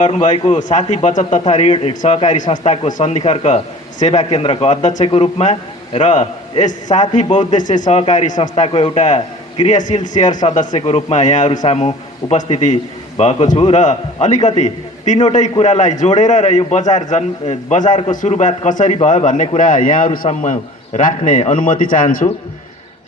गर्नुभएको साथी बचत तथा ऋण सहकारी संस्थाको सन्धिखर्क सेवा केन्द्रको अध्यक्षको रूपमा र यस साथी बहुद्देश्य सहकारी संस्थाको एउटा क्रियाशील शेयर सदस्यको रूपमा यहाँहरू सामु उपस्थिति भएको छु र अलिकति तीनवटै कुरालाई जोडेर र यो बजारको सुरुवात कसरी भयो भन्ने कुरा यहाँहरूसम्म राख्ने अनुमति चाहन्छु।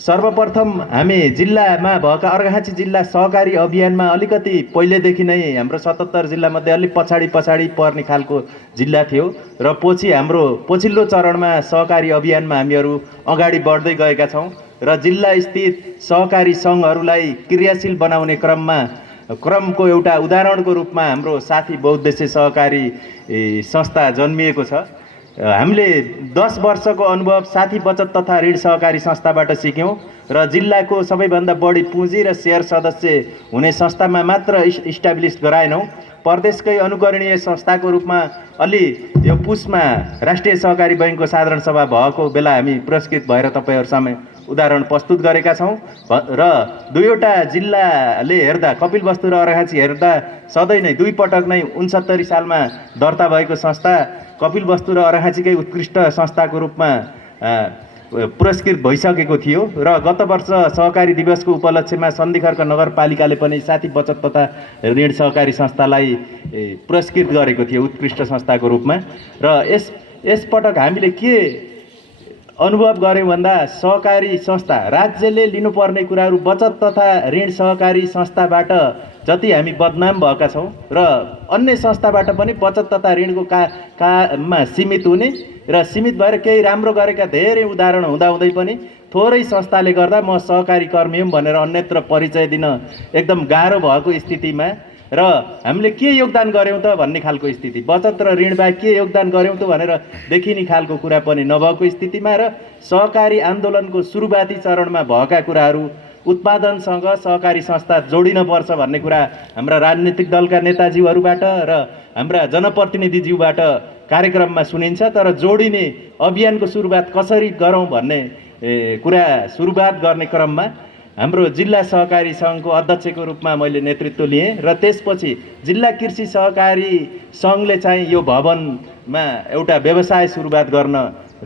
सर्वप्रथम हामी जिल्लामा भएका अर्घाखाँची जिल्ला सहकारी अभियानमा अलिकति पहिलेदेखि नै हाम्रो 77 जिल्लामध्ये अलिक पछाडि पर्ने खालको जिल्ला थियो र हाम्रो पछिल्लो चरणमा सहकारी अभियानमा हामीहरू अगाडि बढ्दै गएका छौँ र जिल्ला स्थित सहकारी सङ्घहरूलाई क्रियाशील बनाउने क्रमको एउटा उदाहरणको रूपमा हाम्रो साथी बहुद्देश्य सहकारी संस्था जन्मिएको छ। हामीले 10 वर्षको अनुभव साथी बचत तथा ऋण सहकारी संस्थाबाट सिक्यौँ र जिल्लाको सबैभन्दा बढी पुँजी र शेयर सदस्य हुने संस्थामा मात्र इस्टाब्लिस गराएनौँ। प्रदेशकै अनुकरणीय संस्थाको रूपमा अलि यो पुसमा राष्ट्रिय सहकारी बैङ्कको साधारण सभा भएको बेला हामी पुरस्कृत भएर तपाईँहरूसामु उदाहरण प्रस्तुत गरेका छौँ र दुईवटा जिल्लाले हेर्दा कपिलवस्तु र अर्घाखाँची हेर्दा सधैँ नै दुई पटक नै 69 सालमा दर्ता भएको संस्था कपिलवस्तु र अर्घाखाँचीकै उत्कृष्ट संस्थाको रूपमा पुरस्कृत भइसकेको थियो र गत वर्ष सहकारी दिवसको उपलक्ष्यमा सन्धिखर्क नगरपालिकाले पनि साथी बचत तथा ऋण सहकारी संस्थालाई पुरस्कृत गरेको थियो उत्कृष्ट संस्थाको रूपमा र यसपटक हामीले के अनुभव गऱ्यौँ भन्दा सहकारी संस्था राज्यले लिनुपर्ने कुराहरू बचत तथा ऋण सहकारी संस्थाबाट जति हामी बदनाम भएका छौँ र अन्य संस्थाबाट पनि बचत तथा ऋणको काममा सीमित हुने र सीमित भएर केही राम्रो गरेका धेरै उदाहरण हुँदाहुँदै पनि थोरै संस्थाले गर्दा म सहकारी कर्मी हुँ भनेर अन्यत्र परिचय दिन एकदम गाह्रो भएको स्थितिमा र हामीले के योगदान गऱ्यौँ त भन्ने खालको स्थिति, बचत र ऋण बाहेक के योगदान गऱ्यौँ त भनेर देखिने खालको कुरा पनि नभएको स्थितिमा र सहकारी आन्दोलनको सुरुवाती चरणमा भएका कुराहरू उत्पादनसँग सहकारी संस्था जोडिनुपर्छ भन्ने कुरा हाम्रा राजनीतिक दलका नेताजीहरूबाट र हाम्रा जनप्रतिनिधिज्यूबाट कार्यक्रममा सुनिन्छ, तर जोडिने अभियानको सुरुवात कसरी गरौँ भन्ने कुरा सुरुवात गर्ने क्रममा हाम्रो जिल्ला सहकारी सङ्घको अध्यक्षको रूपमा मैले नेतृत्व लिएँ र त्यसपछि जिल्ला कृषि सहकारी सङ्घले चाहिँ यो भवनमा एउटा व्यवसाय सुरुवात गर्न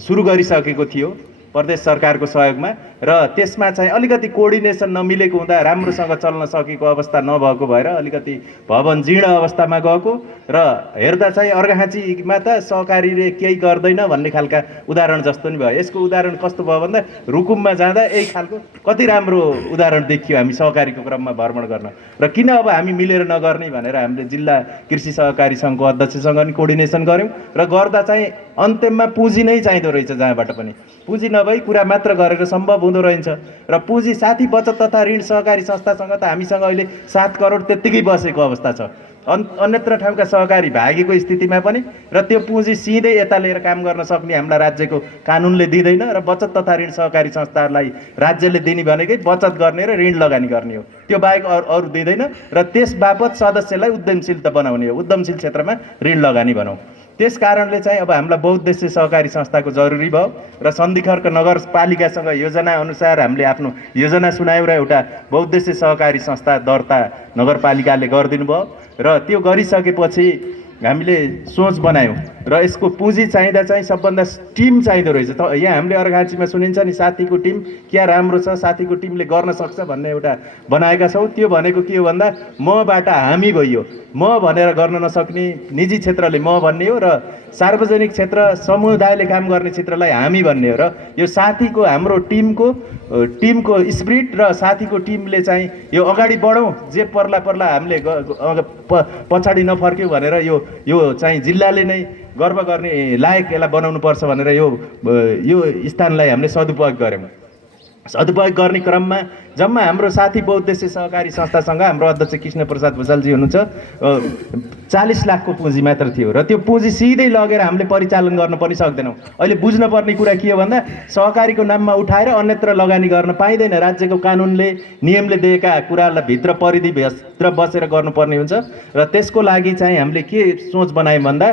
सुरु गरिसकेको थियो प्रदेश सरकारको सहयोगमा र त्यसमा चाहिँ अलिकति कोअर्डिनेसन नमिलेको हुँदा राम्रोसँग चल्न सकेको अवस्था नभएको भएर अलिकति भवन जीर्ण अवस्थामा गएको र हेर्दा चाहिँ अर्घाखाँचीमा त सहकारीले केही गर्दैन भन्ने खालका उदाहरण जस्तो नि भयो। यसको उदाहरण कस्तो भयो भन्दा रुकुममा जाँदा यही खालको कति राम्रो उदाहरण देखियो हामी सहकारीको क्रममा भ्रमण गर्न र किन अब हामी मिलेर नगर्ने भनेर हामीले जिल्ला कृषि सहकारी सङ्घको अध्यक्षसँग नि कोअर्डिनेसन गऱ्यौँ र गर्दा चाहिँ अन्त्यमा पुँजी नै चाहिँदो रहेछ, जहाँबाट पनि पुँजी नभई कुरा मात्र गरेर सम्भव हुँदो रहन्छ र पुँजी साथी बचत तथा ऋण सहकारी संस्थासँग त हामीसँग अहिले 7 करोड त्यत्तिकै बसेको अवस्था छ। अन्यत्र ठाउँका सहकारी भागेको स्थितिमा पनि र त्यो पुँजी सिधै यता लिएर काम गर्न सक्ने हामीलाई राज्यको कानुनले दिँदैन र बचत तथा ऋण सहकारी संस्थाहरूलाई राज्यले दिने भनेकै बचत गर्ने र ऋण लगानी गर्ने हो, त्यो बाहेक अरू दिँदैन र त्यस बापत सदस्यलाई उद्यमशीलता बनाउने हो, उद्यमशील क्षेत्रमा ऋण लगानी भनौँ। त्यस कारणले चाहिँ अब हामीलाई बहुद्देश्य सहकारी संस्थाको जरुरी भयो र सन्धिखर्क नगरपालिकासँग योजना अनुसार हामीले आफ्नो योजना सुनायौँ र एउटा बहुद्देश्य सहकारी संस्था दर्ता नगरपालिकाले गरिदिनु भयो र त्यो गरिसकेपछि हामीले सोच बनायौँ र यसको पुँजी चाहिँदा चाहिँ सबभन्दा टिम चाहिँदो रहेछ। यहाँ हामीले अर्घाखाँचीमा सुनिन्छ नि साथीको टिम क्या राम्रो छ, साथीको टिमले गर्न सक्छ भन्ने एउटा बनाएका छौँ। त्यो भनेको के हो भन्दा मबाट हामी भइयो, म भनेर गर्न नसक्ने निजी क्षेत्रले म भन्ने हो र सार्वजनिक क्षेत्र समुदायले काम गर्ने क्षेत्रलाई हामी भन्ने हो र यो साथीको हाम्रो टिमको स्पिरिट र साथीको टिमले चाहिँ यो अगाडि बढौँ, जे पर्ला हामीले पछाडि नफर्क्यौँ भनेर यो चाहिँ जिल्लाले नै गर्व गर्ने लायक यसलाई बनाउनु पर्छ भनेर यो स्थानलाई हामीले सदुपयोग गऱ्यौँ। सदुपयोग गर्ने क्रममा जम्मा हाम्रो साथी बहुद्देश्य सहकारी संस्थासँग हाम्रो अध्यक्ष कृष्ण प्रसाद भुषालजी हुनुहुन्छ, 40 लाखको पुँजी मात्र थियो र त्यो पुँजी सिधै लगेर हामीले परिचालन गर्न पनि सक्दैनौँ। अहिले बुझ्नुपर्ने कुरा के हो भन्दा सहकारीको नाममा उठाएर अन्यत्र लगानी गर्न पाइँदैन, राज्यको कानुनले नियमले दिएका कुरालाई भित्र परिधिभित्र बसेर गर्नुपर्ने हुन्छ र त्यसको लागि चाहिँ हामीले के सोच बनायौँ भन्दा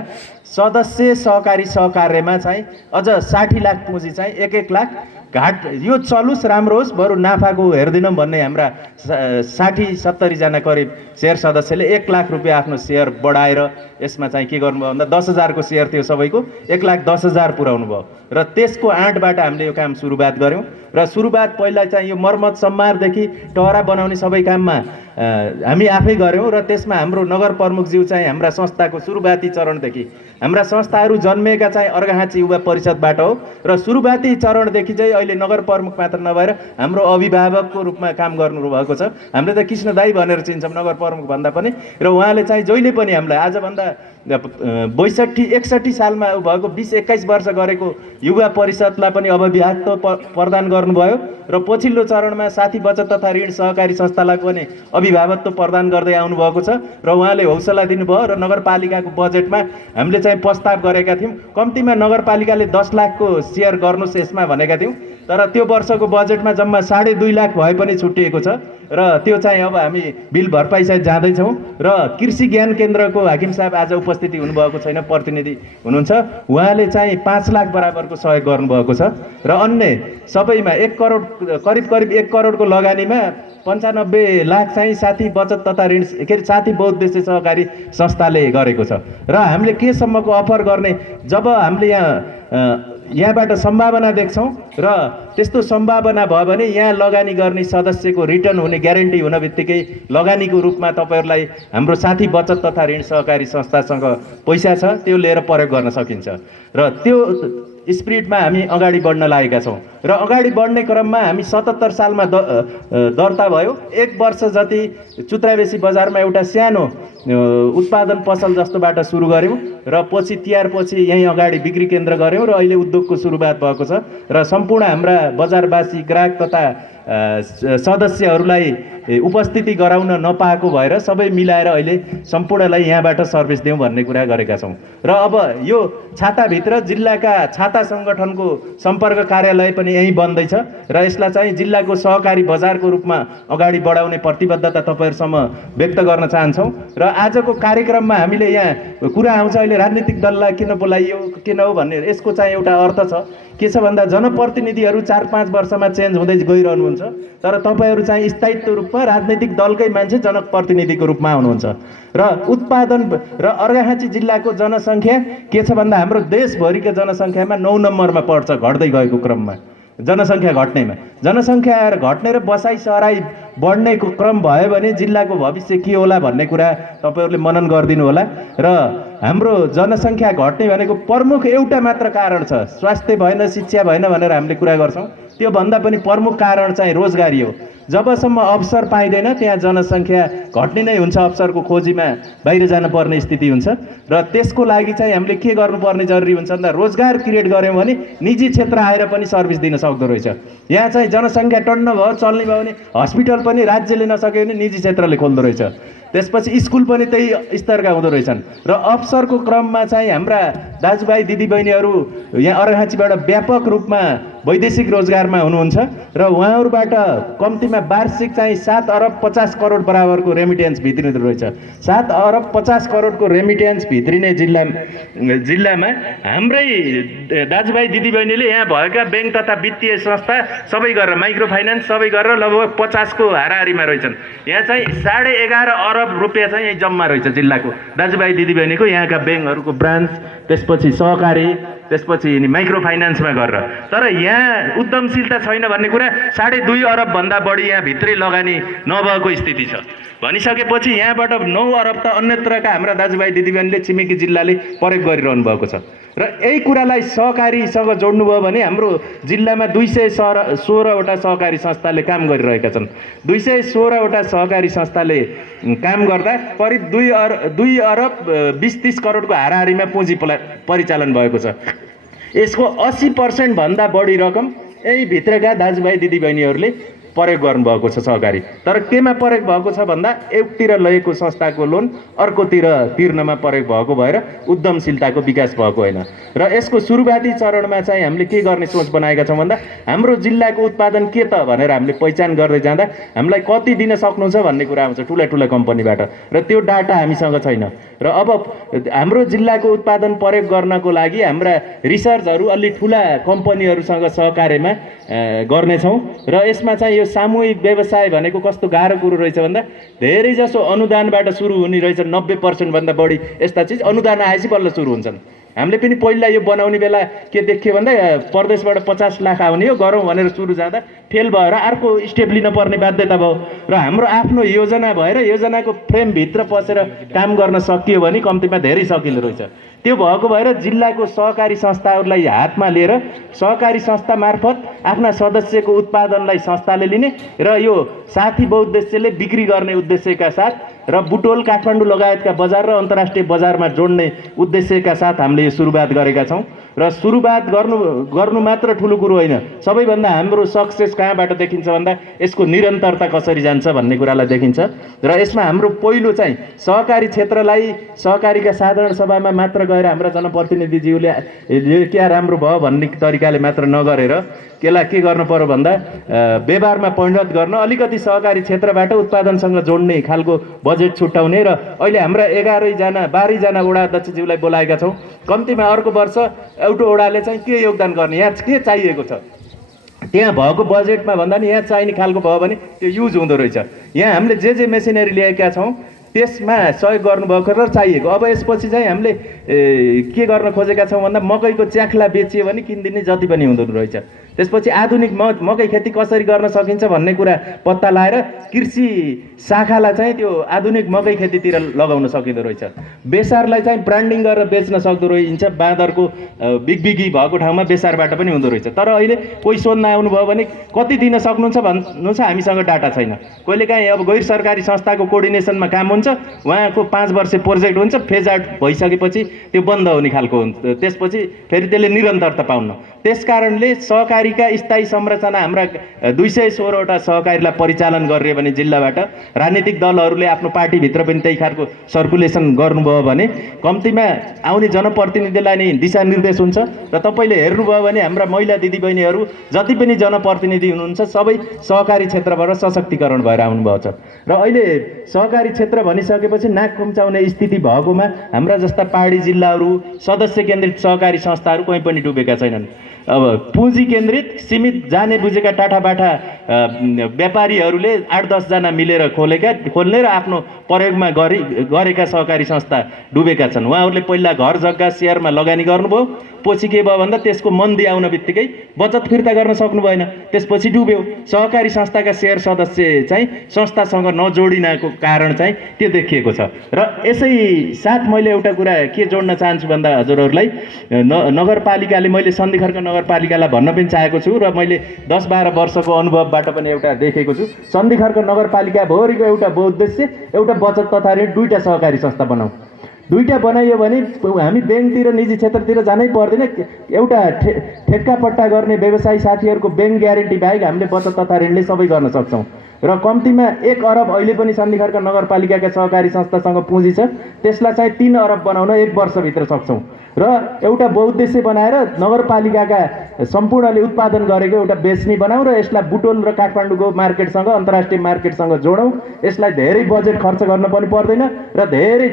सदस्य सहकारी सहकार्यमा चाहिँ अझ 60 लाख पुँजी चाहिँ 1-1 लाख घाट यो चलोस् राम्रो होस् बरु नाफाको हेर्दैनौँ भन्ने हाम्रा 60-70 जना करिब शेयर सदस्यले 1 लाख रुपियाँ आफ्नो शेयर बढाएर यसमा चाहिँ के गर्नुभयो भन्दा 10,000 को सेयर थियो सबैको 1,10,000 पुर्याउनु भयो र त्यसको आँटबाट हामीले यो काम सुरुवात गऱ्यौँ र सुरुवात पहिला चाहिँ यो मर्मत सम्मारदेखि टहरा बनाउने सबै काममा हामी आफै गऱ्यौँ र त्यसमा हाम्रो नगर प्रमुखज्यू चाहिँ हाम्रा संस्थाको सुरुवाती चरणदेखि हाम्रा संस्थाहरू जन्मेका चाहिँ अर्घाखाँची युवा परिषदबाट हो र सुरुवाती चरणदेखि चाहिँ अहिले नगर प्रमुख मात्र नभएर हाम्रो अभिभावकको रूपमा काम गर्नुभएको छ। हामीले त कृष्ण दाई भनेर चिन्छौँ नगर प्रमुख भन्दा पनि र उहाँले चाहिँ जहिले पनि हामीलाई आजभन्दा 62-61 सालमा भएको 20-21 वर्ष गरेको युवा परिषदलाई पनि अभिभावकत्व प्रदान गर्नुभयो र पछिल्लो चरणमा साथी बचत तथा ऋण सहकारी संस्थालाई पनि अभिभावकत्व प्रदान गर्दै आउनुभएको छ र उहाँले हौसला दिनुभयो र नगरपालिकाको बजेटमा हामीले चाहिँ प्रस्ताव गरेका थियौँ कम्तीमा नगरपालिकाले 10 लाखको सेयर गर्नुहोस् यसमा भनेका थियौँ तर त्यो वर्षको बजेटमा जम्मा 2.5 लाख भए पनि छुटिएको छ र त्यो चाहिँ अब हामी बिल भरपाई सहित जाँदैछौँ र कृषि ज्ञान केन्द्रको हाकिम साहब आज उपस्थिति हुनुभएको छैन प्रतिनिधि हुनुहुन्छ उहाँले चाहिँ 5 लाख बराबरको सहयोग गर्नुभएको छ र अन्य सबैमा 1 करोड करिब 1 करोडको लगानीमा 95 लाख चाहिँ साथी बचत तथा ऋण के अरे साथी बहुउद्देश्य सहकारी संस्थाले गरेको छ र हामीले केसम्मको अफर गर्ने जब हामीले यहाँबाट सम्भावना देख्छौँ र त्यस्तो सम्भावना भयो भने यहाँ लगानी गर्ने सदस्यको रिटर्न हुने ग्यारेन्टी हुन बित्तिकै लगानीको रूपमा तपाईँहरूलाई हाम्रो साथी बचत तथा ऋण सहकारी संस्थासँग पैसा छ त्यो लिएर प्रयोग गर्न सकिन्छ र त्यो स्पिरिटमा हामी अगाडि बढ्न लागेका छौँ र अगाडि बढ्ने क्रममा हामी 77 सालमा दर्ता भयो 1 वर्ष जति चुत्राबेसी बजारमा एउटा सानो उत्पादन पसल जस्तोबाट सुरु गऱ्यौँ र पछि तिहारपछि यहीँ अगाडि बिक्री केन्द्र गऱ्यौँ र अहिले उद्योगको सुरुवात भएको छ र सम्पूर्ण हाम्रा बजारवासी ग्राहक तथा सदस्यहरूलाई उपस्थिति गराउन नपाएको भएर सबै मिलाएर अहिले सम्पूर्णलाई यहाँबाट सर्भिस दिउँ भन्ने कुरा गरेका छौँ र अब यो छाताभित्र जिल्लाका छाता सङ्गठनको सम्पर्क कार्यालय पनि यहीँ बन्दैछ र यसलाई चाहिँ जिल्लाको सहकारी बजारको रूपमा अगाडि बढाउने प्रतिबद्धता तपाईँहरूसम्म व्यक्त गर्न चाहन्छौँ र आजको कार्यक्रममा हामीले यहाँ कुरा आउँछ अहिले राजनीतिक दललाई किन बोलाइयो किन हो भन्ने यसको चाहिँ एउटा अर्थ छ के छ भन्दा जनप्रतिनिधिहरू 4-5 वर्षमा चेन्ज हुँदै गइरहनुहुन्छ तर तपाईँहरू चाहिँ स्थायित्व रूपमा राजनीतिक दलकै मान्छे जनप्रतिनिधिको रूपमा आउनुहुन्छ र उत्पादन र अर्घाखाँची जिल्लाको जनसङ्ख्या के छ भन्दा हाम्रो देशभरिको जनसङ्ख्यामा 9 नम्बरमा पर्छ घट्दै गएको क्रममा जनसङ्ख्या घट्ने र बसाइ सराई बढ्नेको क्रम भयो भने जिल्लाको भविष्य के होला भन्ने कुरा तपाईँहरूले मनन गरिदिनु होला र हाम्रो जनसङ्ख्या घट्ने भनेको प्रमुख एउटा मात्र कारण छ स्वास्थ्य भएन शिक्षा भएन भनेर हामीले कुरा गर्छौँ त्यो भन्दा पनि प्रमुख कारण चाहिँ रोजगारी हो जबसम्म अवसर पाइँदैन त्यहाँ जनसङ्ख्या घट्ने नै हुन्छ अवसरको खोजीमा बाहिर जानुपर्ने स्थिति हुन्छ र त्यसको लागि चाहिँ हामीले के गर्नुपर्ने जरुरी हुन्छ भन्दा रोजगार क्रिएट गऱ्यौँ भने निजी क्षेत्र आएर पनि सर्भिस दिन सक्दो रहेछ यहाँ चाहिँ जनसङ्ख्या टन्न भयो चल्ने भयो भने हस्पिटल पनि राज्यले नसक्यो भने निजी क्षेत्रले खोल्दो रहेछ त्यसपछि स्कुल पनि त्यही स्तरका हुँदो रहेछन् र अवसरको क्रममा चाहिँ हाम्रा दाजुभाइ दिदीबहिनीहरू यहाँ अर्घाखाँचीबाट व्यापक रूपमा वैदेशिक रोजगारमा हुनुहुन्छ र उहाँहरूबाट कम्तीमा वार्षिक चाहिँ 7 अरब 50 करोड बराबरको रेमिटेन्स भित्रिँदो रहेछ 7 अरब 50 करोडको रेमिटेन्स भित्रिने जिल्लामा हाम्रै दाजुभाइ दिदीबहिनीले यहाँ भएका ब्याङ्क तथा वित्तीय संस्था सबै गरेर माइक्रो फाइनेन्स सबै गरेर लगभग 50 को हाराहारीमा रहेछन् यहाँ चाहिँ 11.5 अरब रुपियाँ चाहिँ यही जम्मा रहेछ जिल्लाको दाजुभाइ दिदीबहिनीको यहाँका ब्याङ्कहरूको ब्रान्च त्यसपछि सहकारी त्यसपछि माइक्रो फाइनेन्समा गरेर तर यहाँ उद्यमशीलता छैन भन्ने कुरा 2.5 अरब भन्दा बढी यहाँ भित्रै लगानी नभएको स्थिति छ भनिसकेपछि यहाँबाट 9 अरब त अन्यत्रका हाम्रा दाजुभाइ दिदीबहिनीले छिमेकी जिल्लाले प्रयोग गरिरहनु भएको छ र यही कुरालाई सहकारीसँग जोड्नुभयो भने हाम्रो जिल्लामा 216वटा सहकारी संस्थाले काम गरिरहेका छन् 216वटा सहकारी संस्थाले काम गर्दा करिब 2 अरब 20-30 करोडको हाराहारीमा पुँजी परिचालन भएको छ यसको 80% भन्दा बढी रकम यही भित्रका दाजुभाइ दिदीबहिनीहरूले प्रयोग गर्नुभएको छ सहकारी तर केमा प्रयोग भएको छ भन्दा एकतिर लगेको संस्थाको लोन अर्कोतिर तिर्नमा प्रयोग भएको भएर उद्यमशीलताको विकास भएको होइन र यसको सुरुवाती चरणमा चाहिँ हामीले के गर्ने सोच बनाएका छौँ भन्दा हाम्रो जिल्लाको उत्पादन के त भनेर हामीले पहिचान गर्दै जाँदा हामीलाई कति दिन सक्नुहुन्छ भन्ने कुरा आउँछ ठुला कम्पनीबाट र त्यो डाटा हामीसँग छैन र अब हाम्रो जिल्लाको उत्पादन प्रयोग गर्नको लागि हाम्रा रिसर्चहरू अलि ठुला कम्पनीहरूसँग सहकार्यमा गर्नेछौँ र यसमा चाहिँ यो यो सामूहिक व्यवसाय भनेको कस्तो गाह्रो कुरो रहेछ भन्दा धेरै जसो अनुदानबाट सुरु हुने रहेछ। 90% भन्दा बढी यस्ता चिज अनुदान आएपछि बल्ल सुरु हुन्छन्। हामीले पनि पहिला यो बनाउने बेला के देख्यो भन्दा प्रदेशबाट 50 लाख आउने हो गरौँ भनेर सुरु जाँदा फेल भएर अर्को स्टेप लिन पर्ने बाध्यता भयो र हाम्रो आफ्नो योजना भएर योजनाको फ्रेमभित्र पसेर काम गर्न सकियो भने कम्तीमा धेरै सकिँदो रहेछ। त्यो भएको भएर जिल्लाको सहकारी संस्थाहरूलाई हातमा लिएर सहकारी संस्था मार्फत आफ्ना सदस्यको उत्पादनलाई संस्थाले लिने र यो साथी बहुउद्देश्यले बिक्री गर्ने उद्देश्यका साथ र बुटोल काठमाडौँ लगायतका बजार र अन्तर्राष्ट्रिय बजारमा जोड्ने उद्देश्यका साथ हामीले यो सुरुवात गरेका छौँ। र सुरुवात गर्नु मात्र ठुलो कुरो होइन, सबैभन्दा हाम्रो सक्सेस कहाँबाट देखिन्छ भन्दा यसको निरन्तरता कसरी जान्छ भन्ने कुरालाई देखिन्छ। र यसमा हाम्रो पहिलो चाहिँ सहकारी क्षेत्रलाई सहकारीका साधारण सभामा मात्र गएर हाम्रा जनप्रतिनिधिज्यूले क्या राम्रो भयो भन्ने तरिकाले मात्र नगरेर यसलाई के गर्नु पर्यो भन्दा व्यवहारमा परिणत गर्न अलिकति सहकारी क्षेत्रबाट उत्पादनसँग जोड्ने खालको बजेट छुट्याउने र अहिले हाम्रा 12 जना वडा अध्यक्षज्यूलाई बोलाएका छौँ। कम्तीमा अर्को वर्ष एउटा वडाले चाहिँ के योगदान गर्ने, यहाँ के चाहिएको छ, त्यहाँ भएको बजेटमा भन्दा नि यहाँ चाहिने खालको भयो भने त्यो युज हुँदो रहेछ। यहाँ हामीले जे मेसिनरी ल्याएका छौँ त्यसमा सहयोग गर्नुभएको र चाहिएको। अब यसपछि चाहिँ हामीले के गर्न खोजेका छौँ भन्दा मकैको च्याख्ला बेचियो भने किन्दिने जति पनि हुँदो रहेछ। त्यसपछि आधुनिक मकै खेती कसरी गर्न सकिन्छ भन्ने कुरा पत्ता लगाएर कृषि शाखालाई चाहिँ त्यो आधुनिक मकै खेतीतिर लगाउन सकिँदो रहेछ। बेसारलाई चाहिँ ब्रान्डिङ गरेर बेच्न सक्दो रहेछ। बाँदरको बिगबिगी भएको ठाउँमा बेसारबाट पनि हुँदो रहेछ। तर अहिले कोही सोध्न आउनुभयो भने कति दिन सक्नुहुन्छ भन्नुहुन्छ, हामीसँग डाटा छैन। कहिलेकाहीँ अब गैर सरकारी संस्थाको कोअर्डिनेसनमा काम हुन्छ, उहाँको 5 वर्ष प्रोजेक्ट हुन्छ, फेज आउट भइसकेपछि त्यो बन्द हुने खालको हुन्छ, त्यसपछि फेरि त्यसले निरन्तरता पाउन्न। त्यसकारणले सहकारीका स्थायी संरचना हाम्रा 216वटा सहकारीलाई परिचालन गरियो भने जिल्लाबाट राजनीतिक दलहरूले आफ्नो पार्टीभित्र पनि त्यही खालको सर्कुलेसन गर्नुभयो भने कम्तीमा आउने जनप्रतिनिधिलाई नै दिशानिर्देश हुन्छ। र तपाईँले हेर्नुभयो भने हाम्रा महिला दिदीबहिनीहरू जति पनि जनप्रतिनिधि हुनुहुन्छ सबै सहकारी क्षेत्रबाट सशक्तिकरण भएर आउनुभएको छ। र अहिले सहकारी क्षेत्र भनिसकेपछि नाक खुम्चाउने स्थिति भएकोमा हाम्रा जस्ता पहाडी जिल्लाहरू सदस्य केन्द्रित सहकारी संस्थाहरू कहीँ पनि डुबेका छैनन्। अब पुँजी केन्द्रित सीमित जाने बुझेका टाठाबाठा व्यापारीहरूले 8-10 जना मिलेर खोल्ने र आफ्नो प्रयोगमा गरेका सहकारी संस्था डुबेका छन्। उहाँहरूले पहिला घर जग्गा सेयरमा लगानी गर्नुभयो, पछि के भयो भन्दा त्यसको मन्दी आउन बित्तिकै बचत फिर्ता गर्न सक्नु भएन, त्यसपछि डुब्यो। सहकारी संस्थाका सेयर सदस्य चाहिँ संस्थासँग नजोडिनको कारण चाहिँ त्यो देखिएको छ। र यसै साथ मैले एउटा कुरा के जोड्न चाहन्छु भन्दा हजुरहरूलाई नगरपालिकाले मैले सन्धिखर्क नगरपालिकालाई भन्न पनि चाहेको छु र मैले 10-12 वर्षको अनुभवबाट पनि एउटा देखेको छु। सन्धिखर्क नगरपालिका भरिको एउटा बहुउद्देश्य एउटा बचत तथा ऋण 2टा सहकारी संस्था बनाऊ। 2टा बनाइयो भने हामी ब्याङ्कतिर निजी क्षेत्रतिर जानै पर्दैन। एउटा ठेक्का पट्टा गर्ने व्यवसायी साथीहरूको ब्याङ्क ग्यारेन्टी बाहेक हामीले बचत तथा ऋणले सबै गर्न सक्छौँ। र कम्तीमा 1 अरब अहिले पनि सन्धिखर्क नगरपालिकाका सहकारी संस्थासँग पुँजी छ, त्यसलाई चाहिँ 3 अरब बनाउन 1 वर्षभित्र सक्छौँ। र एउटा बहुउद्देश्य बनाएर नगरपालिकाका सम्पूर्णले उत्पादन गरेको एउटा बेच्ने बनाऊ र यसलाई बुटोल र काठमाडौँको मार्केटसँग अन्तर्राष्ट्रिय मार्केटसँग जोडौँ। यसलाई धेरै बजेट खर्च गर्न पनि पर्दैन र धेरै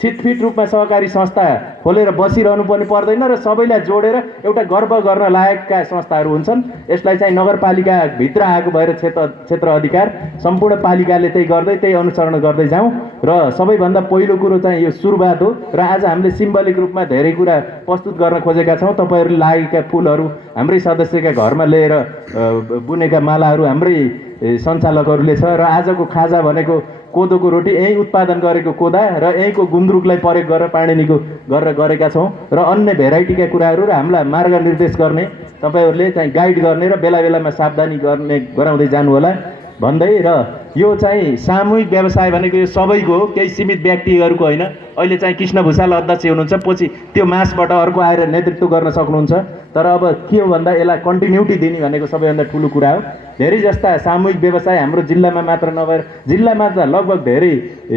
छिटफिट रूपमा सहकारी संस्था खोलेर बसिरहनु पनि पर्दैन र सबैलाई जोडेर एउटा गर्व गर्न लायकका संस्थाहरू हुन्छन्। यसलाई चाहिँ नगरपालिकाभित्र आएको भएर क्षेत्र अधिकार सम्पूर्ण पालिकाले त्यही गर्दै त्यही अनुसरण गर्दै जाउँ। र सबैभन्दा पहिलो कुरो चाहिँ यो सुरुवात हो र आज हामीले सिम्बलिक रूपमा धेरै कुरा प्रस्तुत गर्न खोजेका छौँ। तपाईँहरूले लागेका फुलहरू हाम्रै सदस्यका घरमा लिएर बुनेका मालाहरू हाम्रै सञ्चालकहरूले छ र आजको खाजा भनेको कोदोको रोटी यहीँ उत्पादन गरेको कोदा र यहीँको गुन्द्रुकलाई प्रयोग गरेर पाणिनीको गरेर गरेका छौँ र अन्य भेराइटीका कुराहरू र हामीलाई मार्गनिर्देश गर्ने तपाईँहरूले चाहिँ गाइड गर्ने र बेला बेलामा सावधानी गराउँदै जानु होला भन्दै। र यो चाहिँ सामूहिक व्यवसाय भनेको यो सबैको हो, केही सीमित व्यक्तिहरूको होइन। अहिले चाहिँ कृष्ण भुषाल अध्यक्ष हुनुहुन्छ, पछि त्यो मासबाट अर्को आएर नेतृत्व गर्न सक्नुहुन्छ। तर अब के हो भन्दा यसलाई कन्टिन्युटी दिने भनेको सबैभन्दा ठुलो कुरा हो। धेरै जस्ता सामूहिक व्यवसाय हाम्रो जिल्लामा मात्र नभएर जिल्लामा त लगभग धेरै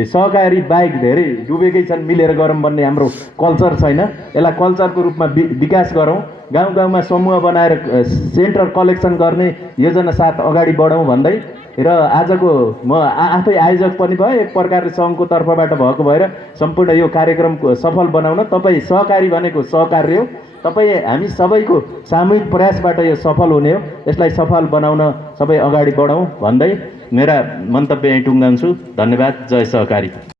सहकारी बाहेक धेरै डुबेकै छन्। मिलेर गरौँ भन्ने हाम्रो कल्चर छैन, यसलाई कल्चरको रूपमा विकास गरौँ। गाउँ गाउँमा समूह बनाएर सेन्टर कलेक्सन गर्ने योजना साथ अगाडि बढौँ भन्दै र आजको म आफै आयोजक पनि भए, एक प्रकारले सङ्घको तर्फबाट भएको भएर सम्पूर्ण यो कार्यक्रमको सफल बनाउन तपाईँ सहकारी भनेको सहकार्य हो। तपाईँ हामी सबैको सामूहिक प्रयासबाट यो सफल हुने हो। यसलाई सफल बनाउन सबै अगाडि बढौँ भन्दै मेरा मन्तव्य यहीँ टुङ्गाउँछु। धन्यवाद। जय सहकारी।